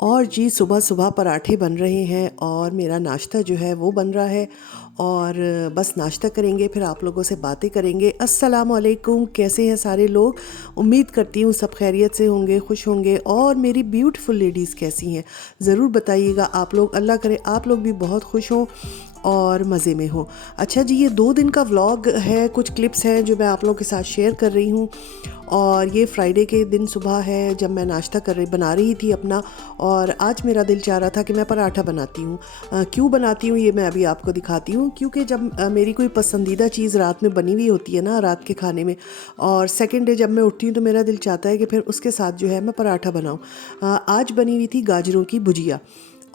और जी सुबह सुबह पराठे बन रहे हैं और मेरा नाश्ता जो है वो बन रहा है। और बस नाश्ता करेंगे, फिर आप लोगों से बातें करेंगे। अस्सलाम वालेकुम, कैसे हैं सारे लोग? उम्मीद करती हूँ सब खैरियत से होंगे, खुश होंगे। और मेरी ब्यूटीफुल लेडीज़ कैसी हैं ज़रूर बताइएगा आप लोग। अल्लाह करे आप लोग भी बहुत खुश हों और मज़े में हो। अच्छा जी, ये 2 दिन का व्लॉग है, कुछ क्लिप्स हैं जो मैं आप लोगों के साथ शेयर कर रही हूँ। और ये फ्राइडे के दिन सुबह है जब मैं नाश्ता बना रही थी अपना। और आज मेरा दिल चाह रहा था कि मैं पराठा बनाती हूँ। क्यों बनाती हूँ ये मैं अभी आपको दिखाती हूँ। क्योंकि जब मेरी कोई पसंदीदा चीज़ रात में बनी हुई होती है ना, रात के खाने में, और सेकेंड डे जब मैं उठती हूँ तो मेरा दिल चाहता है कि फिर उसके साथ जो है मैं पराठा बनाऊँ। आज बनी हुई थी गाजरों की भुजिया।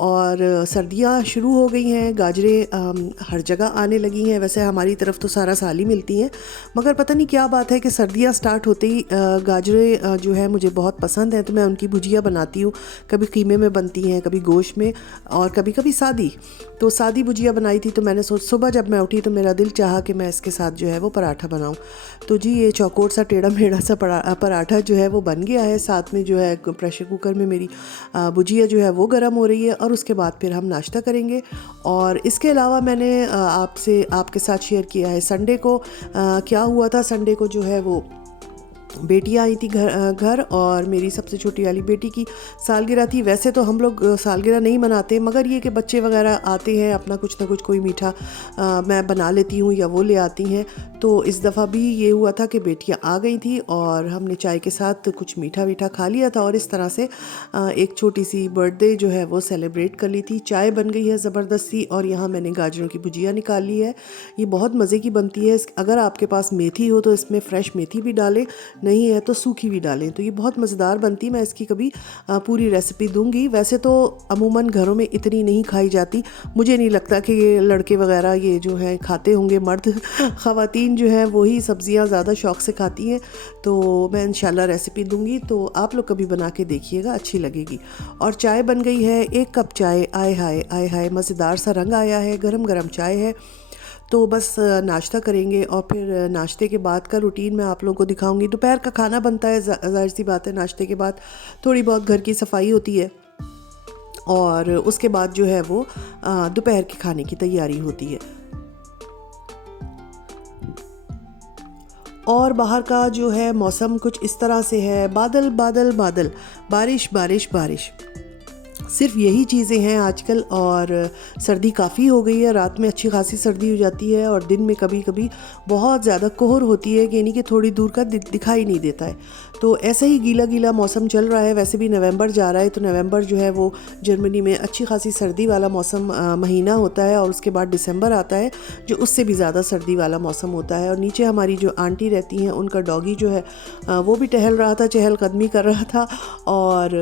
और सर्दियाँ शुरू हो गई हैं, गाजरें हर जगह आने लगी हैं। वैसे हमारी तरफ तो सारा साल ही मिलती हैं, मगर पता नहीं क्या बात है कि सर्दियाँ स्टार्ट होते ही गाजरें जो है मुझे बहुत पसंद हैं, तो मैं उनकी भुजिया बनाती हूँ। कभी कीमे में बनती हैं, कभी गोश्त में, और कभी कभी सादी। तो सादी भुजिया बनाई थी, तो मैंने सुबह जब मैं उठी तो मेरा दिल चाहा कि मैं इसके साथ जो है वो पराठा बनाऊँ। तो जी ये चौकोर सा टेढ़ा मेढ़ा सा पराठा जो है वो बन गया है। साथ में जो है प्रेशर कुकर में मेरी भुजिया जो है वो गर्म हो रही है, और उसके बाद फिर हम नाश्ता करेंगे। और इसके अलावा मैंने आपके साथ शेयर किया है संडे को क्या हुआ था। संडे को जो है वो बेटियाँ आई थी घर, और मेरी सबसे छोटी वाली बेटी की सालगिरह थी। वैसे तो हम लोग सालगिरह नहीं मनाते, मगर ये कि बच्चे वगैरह आते हैं, अपना कुछ ना कुछ कोई मीठा मैं बना लेती हूँ या वो ले आती हैं। तो इस दफ़ा भी ये हुआ था कि बेटियाँ आ गई थी और हमने चाय के साथ कुछ मीठा वीठा खा लिया था, और इस तरह से एक छोटी सी बर्थडे जो है वो सेलिब्रेट कर ली थी। चाय बन गई है ज़बरदस्ती, और यहाँ मैंने गाजरों की भुजिया निकाल ली है। ये बहुत मज़े की बनती है। अगर आपके पास मेथी हो तो इसमें फ़्रेश मेथी भी डालें, नहीं है तो सूखी भी डालें, तो ये बहुत मज़ेदार बनती। मैं इसकी कभी पूरी रेसिपी दूंगी। वैसे तो अमूमन घरों में इतनी नहीं खाई जाती, मुझे नहीं लगता कि ये लड़के वगैरह ये जो है खाते होंगे। मर्द ख़वातीन जो है वही सब्ज़ियाँ ज़्यादा शौक़ से खाती हैं। तो मैं इंशाल्लाह रेसिपी दूंगी, तो आप लोग कभी बना के देखिएगा, अच्छी लगेगी। और चाय बन गई है, 1 कप चाय। आय हाय आय हाय, मज़ेदार सा रंग आया है, गरम गरम चाय है। तो बस नाश्ता करेंगे, और फिर नाश्ते के बाद का रूटीन मैं आप लोगों को दिखाऊंगी। दोपहर का खाना बनता है, ज़ाहिर सी बात है। नाश्ते के बाद थोड़ी बहुत घर की सफाई होती है, और उसके बाद जो है वो दोपहर के खाने की तैयारी होती है। और बाहर का जो है मौसम कुछ इस तरह से है, बादल बादल बादल, बारिश बारिश बारिश, सिर्फ यही चीज़ें हैं आजकल। और सर्दी काफ़ी हो गई है, रात में अच्छी खासी सर्दी हो जाती है, और दिन में कभी कभी बहुत ज़्यादा कोहर होती है, कि यानी कि थोड़ी दूर का दिखाई नहीं देता है। तो ऐसे ही गीला गीला मौसम चल रहा है। वैसे भी नवंबर जा रहा है, तो नवंबर जो है वो जर्मनी में अच्छी खासी सर्दी वाला मौसम महीना होता है। और उसके बाद दिसंबर आता है, जो उससे भी ज़्यादा सर्दी वाला मौसम होता है। और नीचे हमारी जो आंटी रहती हैं, उनका डॉगी जो है वो भी टहल रहा था, चहलकदमी कर रहा था। और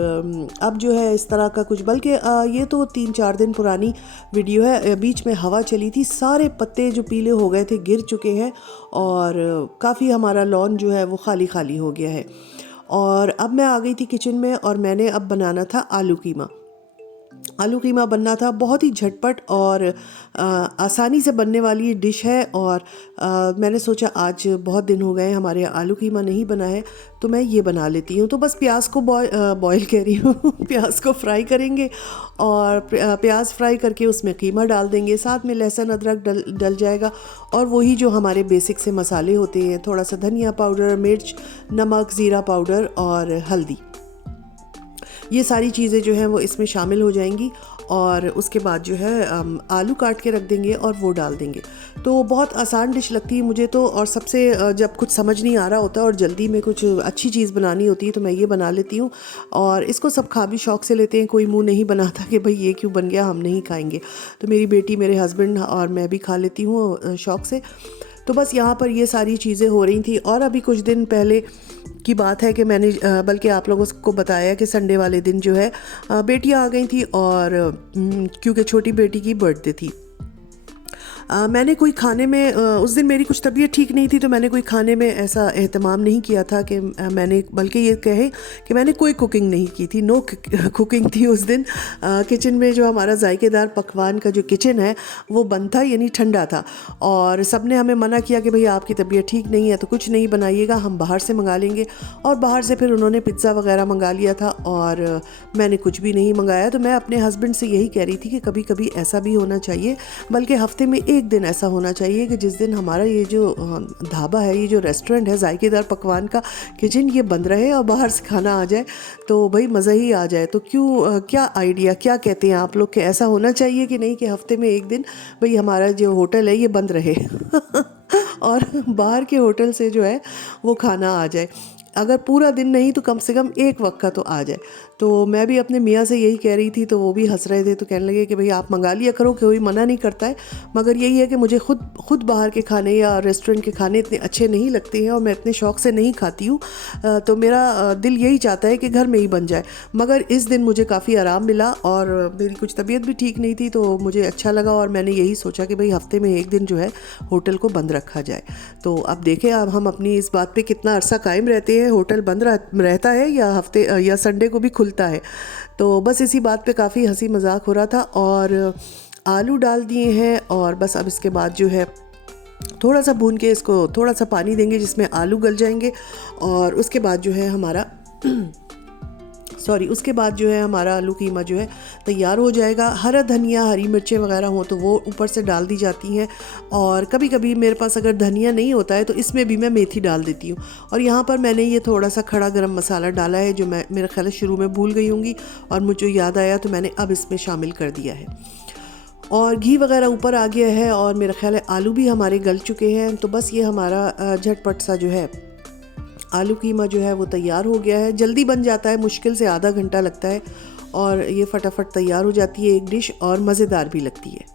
अब जो है इस तरह का कुछ, बल्कि ये तो 3-4 दिन पुरानी वीडियो है। बीच में हवा चली थी, सारे पत्ते जो पीले हो गए थे गिर चुके हैं, और काफ़ी हमारा लॉन जो है वो खाली खाली हो गया है। और अब मैं आ गई थी किचन में, और मैंने अब बनाना था आलू कीमा। आलू कीमा बनना था, बहुत ही झटपट और आसानी से बनने वाली डिश है। और मैंने सोचा आज बहुत दिन हो गए हमारे यहाँ आलू कीमा नहीं बना है, तो मैं ये बना लेती हूँ। तो बस प्याज को बॉयल कह रही हूँ प्याज को फ्राई करेंगे, और प्याज फ्राई करके उसमें कीमा डाल देंगे, साथ में लहसुन अदरक डल जाएगा। और वही जो हमारे बेसिक से मसाले होते हैं, थोड़ा सा धनिया पाउडर, मिर्च, नमक, ज़ीरा पाउडर और हल्दी, ये सारी चीज़ें जो हैं वो इसमें शामिल हो जाएंगी। और उसके बाद जो है आलू काट के रख देंगे और वो डाल देंगे। तो बहुत आसान डिश लगती है मुझे तो। और सबसे जब कुछ समझ नहीं आ रहा होता और जल्दी में कुछ अच्छी चीज़ बनानी होती है, तो मैं ये बना लेती हूँ। और इसको सब खा भी शौक़ से लेते हैं, कोई मुंह नहीं बनाता कि भाई ये क्यों बन गया, हम नहीं खाएंगे। तो मेरी बेटी, मेरे हस्बैंड और मैं भी खा लेती हूँ शौक़ से। तो बस यहाँ पर ये सारी चीज़ें हो रही थी। और अभी कुछ दिन पहले की बात है कि मैंने बल्कि आप लोगों को बताया कि संडे वाले दिन जो है बेटियां आ गई थी, और क्योंकि छोटी बेटी की बर्थडे थी। मैंने कोई खाने में उस दिन मेरी कुछ तबीयत ठीक नहीं थी, तो मैंने कोई खाने में ऐसा एहतमाम नहीं किया था कि मैंने, बल्कि ये कहे कि मैंने कोई कुकिंग नहीं की थी, नो कुकिंग थी उस दिन। किचन में जो हमारा जायकेदार पकवान का जो किचन है वो बंद था, यानी ठंडा था, और सब ने हमें मना किया कि भाई आपकी तबीयत ठीक नहीं है तो कुछ नहीं बनाइएगा, हम बाहर से मंगा लेंगे। और बाहर से फिर उन्होंने पिज़्ज़ा वगैरह मंगा लिया था और मैंने कुछ भी नहीं मंगाया। तो मैं अपने हस्बैंड से यही कह रही थी कि कभी कभी ऐसा भी होना चाहिए, बल्कि हफ्ते में एक दिन ऐसा होना चाहिए कि जिस दिन हमारा ये जो ढाबा है, ये जो रेस्टोरेंट है जायकेदार पकवान का किचन, ये बंद रहे और बाहर से खाना आ जाए, तो भाई मज़ा ही आ जाए। तो क्यों, क्या आइडिया, क्या कहते हैं आप लोग कि ऐसा होना चाहिए कि नहीं, कि हफ्ते में एक दिन भाई हमारा जो होटल है ये बंद रहे और बाहर के होटल से जो है वो खाना आ जाए, अगर पूरा दिन नहीं तो कम से कम एक वक्त का तो आ जाए। तो मैं भी अपने मियाँ से यही कह रही थी, तो वो भी हंस रहे थे, तो कहने लगे कि भाई आप मंगा लिया करो, कोई मना नहीं करता है, मगर यही है कि मुझे खुद बाहर के खाने या रेस्टोरेंट के खाने इतने अच्छे नहीं लगते हैं और मैं इतने शौक़ से नहीं खाती हूँ। तो मेरा दिल यही चाहता है कि घर में ही बन जाए। मगर इस दिन मुझे काफ़ी आराम मिला और मेरी कुछ तबीयत भी ठीक नहीं थी, तो मुझे अच्छा लगा और मैंने यही सोचा कि भाई हफ्ते में एक दिन जो है होटल को बंद रखा जाए। तो अब देखें, अब हम अपनी इस बात पे कितना अरसा कायम रहते हैं, होटल बंद रहता है या हफ्ते या संडे को भी खुलता है। तो बस इसी बात पे काफ़ी हंसी मजाक हो रहा था। और आलू डाल दिए हैं और बस अब इसके बाद जो है थोड़ा सा भून के इसको थोड़ा सा पानी देंगे जिसमें आलू गल जाएंगे, और उसके बाद जो है हमारा उसके बाद जो है हमारा आलू कीमा जो है तैयार हो जाएगा। हरा धनिया, हरी मिर्चें वगैरह हो तो वो ऊपर से डाल दी जाती हैं, और कभी कभी मेरे पास अगर धनिया नहीं होता है तो इसमें भी मैं मेथी डाल देती हूँ। और यहाँ पर मैंने ये थोड़ा सा खड़ा गरम मसाला डाला है, जो मैं मेरा ख्याल है शुरू में भूल गई होंगी और मुझे याद आया तो मैंने अब इसमें शामिल कर दिया है। और घी वगैरह ऊपर आ गया है और मेरा ख्याल है आलू भी हमारे गल चुके हैं। तो बस ये हमारा झटपट सा जो है आलू कीमा जो है वो तैयार हो गया है। जल्दी बन जाता है, मुश्किल से आधा घंटा लगता है और ये फटाफट तैयार हो जाती है एक डिश, और मज़ेदार भी लगती है।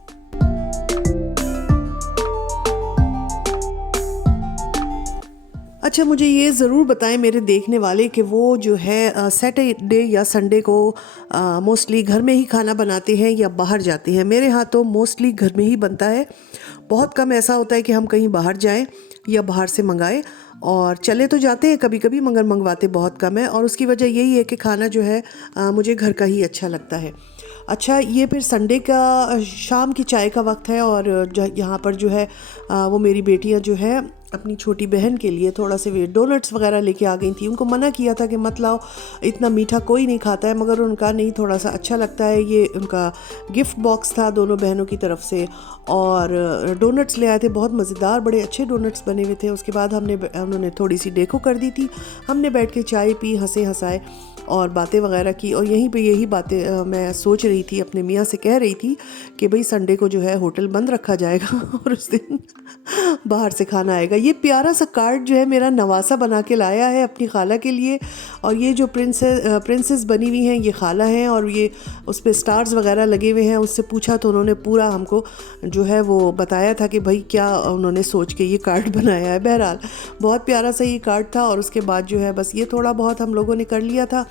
अच्छा, मुझे ये ज़रूर बताएं मेरे देखने वाले कि वो जो है सैटरडे या संडे को मोस्टली घर में ही खाना बनाते हैं या बाहर जाते हैं। मेरे यहाँ तो मोस्टली घर में ही बनता है। बहुत कम ऐसा होता है कि हम कहीं बाहर जाएं या बाहर से मंगाएं, और चले तो जाते हैं कभी कभी मगर मंगवाते बहुत कम है। और उसकी वजह यही है कि खाना जो है मुझे घर का ही अच्छा लगता है। अच्छा, ये फिर संडे का शाम की चाय का वक्त है, और यहाँ पर जो है वो मेरी बेटियाँ जो है अपनी छोटी बहन के लिए थोड़ा से वे डोनट्स वगैरह लेके आ गई थी। उनको मना किया था कि मत लाओ, इतना मीठा कोई नहीं खाता है, मगर उनका नहीं, थोड़ा सा अच्छा लगता है। ये उनका गिफ्ट बॉक्स था दोनों बहनों की तरफ से, और डोनट्स ले आए थे, बहुत मज़ेदार, बड़े अच्छे डोनट्स बने हुए थे। उसके बाद उन्होंने थोड़ी सी डेको कर दी थी, हमने बैठ के चाय पी, हंसे हंसाए और बातें वगैरह की। और यहीं पे यही बातें मैं सोच रही थी, अपने मियाँ से कह रही थी कि भाई संडे को जो है होटल बंद रखा जाएगा और उस दिन बाहर से खाना आएगा। ये प्यारा सा कार्ड जो है मेरा नवासा बना के लाया है अपनी खाला के लिए, और ये जो प्रिंसेस बनी हुई हैं ये खाला हैं, और ये उस पर स्टार्स वगैरह लगे हुए हैं। उससे पूछा तो उन्होंने पूरा हमको जो है वो बताया था कि भाई क्या उन्होंने सोच के ये कार्ड बनाया है। बहरहाल बहुत प्यारा सा ये कार्ड था। और उसके बाद जो है बस ये थोड़ा बहुत हम लोगों ने कर लिया था।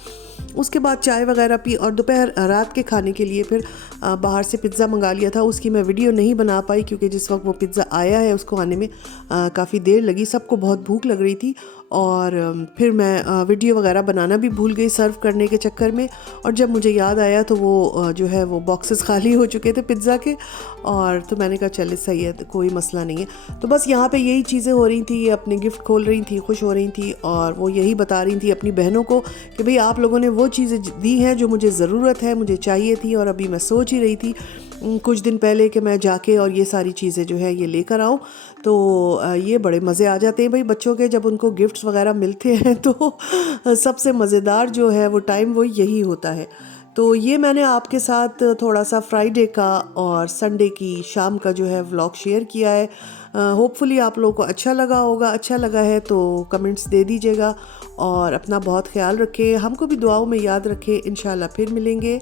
उसके बाद चाय वगैरह पी, और दोपहर रात के खाने के लिए फिर बाहर से पिज़्ज़ा मंगा लिया था। उसकी मैं वीडियो नहीं बना पाई क्योंकि जिस वक्त वो पिज़्ज़ा आया है उसको आने में काफ़ी देर लगी, सबको बहुत भूख लग रही थी, और फिर मैं वीडियो वगैरह बनाना भी भूल गई सर्व करने के चक्कर में। और जब मुझे याद आया तो वो जो है वो बॉक्सेस खाली हो चुके थे पिज़्ज़ा के, और तो मैंने कहा चले सही है, तो कोई मसला नहीं है। तो बस यहाँ पे यही चीज़ें हो रही थी, ये अपने गिफ्ट खोल रही थी, खुश हो रही थी, और वो यही बता रही थी अपनी बहनों को कि भाई आप लोगों ने वो चीज़ें दी हैं जो मुझे ज़रूरत है, मुझे चाहिए थी, और अभी मैं सोच ही रही थी कुछ दिन पहले कि मैं जाके और ये सारी चीज़ें जो है ये लेकर आऊँ। तो ये बड़े मज़े आ जाते हैं भाई बच्चों के, जब उनको गिफ्ट्स वगैरह मिलते हैं तो सबसे मज़ेदार जो है वो टाइम वो यही होता है। तो ये मैंने आपके साथ थोड़ा सा फ्राइडे का और संडे की शाम का जो है व्लॉग शेयर किया है। होपफुली आप लोगों को अच्छा लगा होगा। अच्छा लगा है तो कमेंट्स दे दीजिएगा, और अपना बहुत ख्याल रखें, हमको भी दुआओं में याद रखें। इंशाल्लाह फिर मिलेंगे।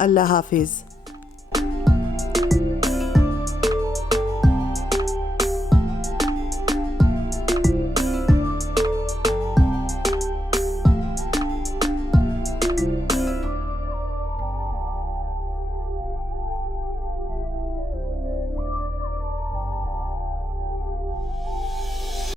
अल्लाह हाफिज़।